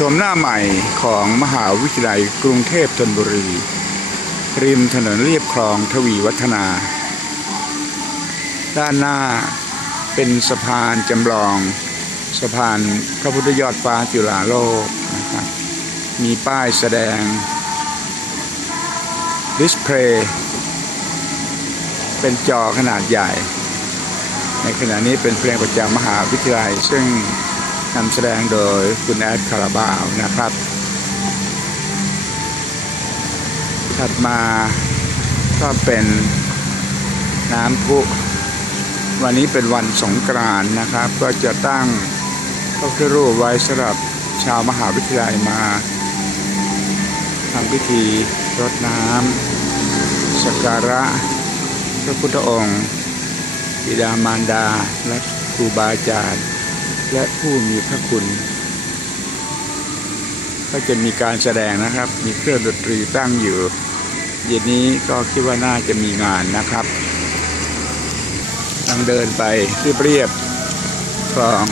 ชมหน้าใหม่ของมหาวิทยาลัยกรุงเทพธนบุรี ริมถนนเรียบคลองทวีวัฒนา ด้านหน้าเป็นสะพานจำลอง สะพานพระพุทธยอดฟ้าจุฬาโลกนะครับมีป้ายแสดง ดิสเพลย์เป็นจอขนาดใหญ่ ในขณะนี้เป็นเพลงประจำมหาวิทยาลัยซึ่ง นำแสดงโดยคุณแอดคาราบาวนะครับ ถัดมาก็เป็นน้ำพุวันนี้เป็นวันสงกรานต์นะครับ ก็จะตั้งพระพุทธรูปไว้สำหรับชาวมหาวิทยาลัยมาทำพิธีรดน้ำสักการะพระพุทธองค์บิดามารดาและครูบาอาจารย์ และผู้มีพระคุณ ก็จะมีการแสดงนะครับ มีเครื่องดนตรีตั้งอยู่ เย็นนี้ก็คิดว่าน่าจะมีงานนะครับทางเดินไปเรียบเรียบคลอง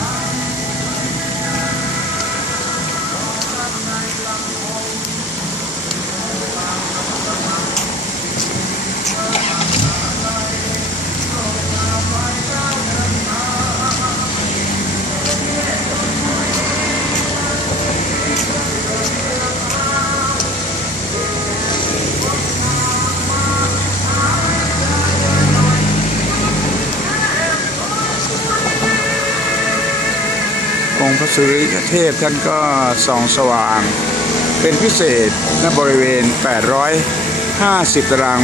สุริยเทพท่านก็ส่องสว่าง เป็นพิเศษณบริเวณ 850 ตาราง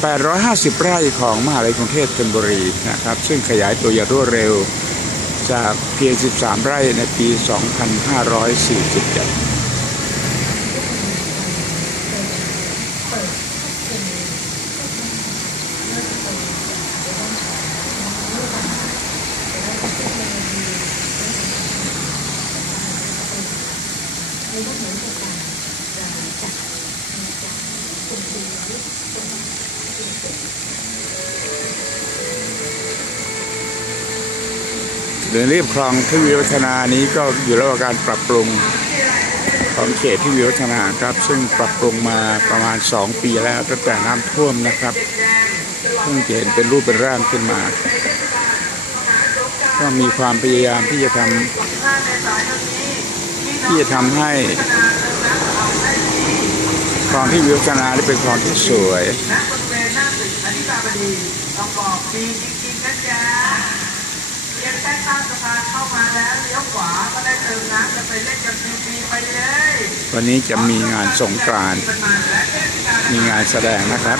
850 ไร่ของมหาลัยกรุงเทพธนบุรีนะครับ ซึ่งขยายตัวอย่างรวดเร็วจากเพียง 13 ไร่ในปี 2547 เดินเรียบคลองทวีวัฒนานี้ก็อยู่ระหว่างการปรับปรุงของเขตทวีวัฒนาครับ ซึ่งปรับปรุงมาประมาณ 2 ปีแล้วตั้งแต่น้ำท่วมนะครับเพิ่งจะเห็นเป็นรูปเป็นร่างขึ้นมา ก็มีความพยายามที่จะทำ ที่จะทำให้คลองที่วิวัฒนาได้เป็นคลองที่สวยณบริเวณหน้าตึกอธิการบดีต้องบอกดีจริงๆนะจ๊ะเรียนแค่ข้ามสะพานเข้ามาแล้วเลี้ยวขวาก็ได้เติมน้ำจะไปเล่นกันฟรีไปเลยวันนี้จะมีงานสงกรานต์มีงานแสดงนะครับ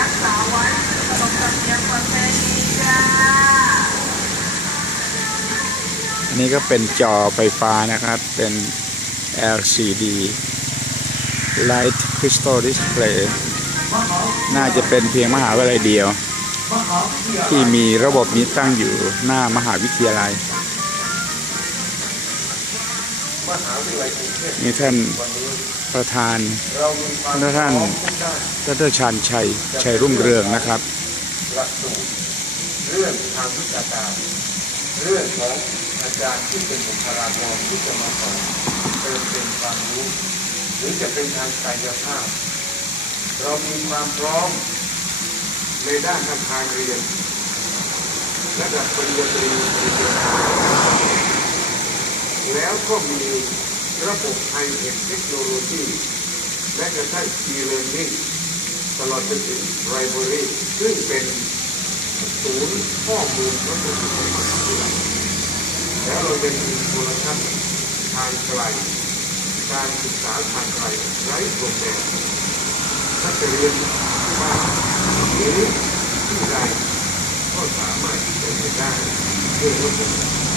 รักษาไว้ขนบธรรมเนียมประเพณีจ้าอันนี้ก็เป็นจอไฟฟ้านะครับ เป็น LCD Light Crystal Display น่าจะเป็นเพียงมหาวิทยาลัยเดียว ที่มีระบบนี้ตั้งอยู่หน้ามหาวิทยาลัย มีท่านประธานและท่านดรชาญชัย ชัยรุ่งเรืองนะครับหลักสูตรเรื่องทางวิชาการ เรื่องของอาจารย์ที่เป็นบุคลากรที่จะมาสอนเติมเต็มความรู้ หรือจะเป็นทางกายภาพ เรามีความพร้อมในด้านอาคารเรียนระดับปริญญาตรีปริญญาโท แล้วก็มีระบบไฮเทคเทคโนโลยีและกระทั่ง e-learning ตลอดจนถึง library ซึ่งเป็นศูนย์ข้อมูลและประสิทธิภาพแล้วเราจะมีโทรทัศน์ทางไกล การศึกษาทางไกลไร้พรมแดนถ้าจะเรียนที่บ้านหรือที่ใดก็สามารถที่จะเรียนได้ด้วยระบบ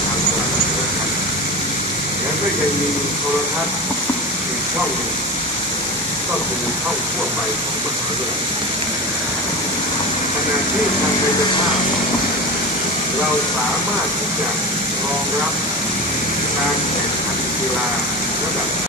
ทางไกลนะครับแล้ว ก็ยังมีโทรทัศน์อีกช่องหนึ่งก็คือช่องทั่วไปของมหาวิทยาลัยขณะที่ทางกายภาพ เราสามารถที่จะรองรับการแข่งขันกีฬาระดับ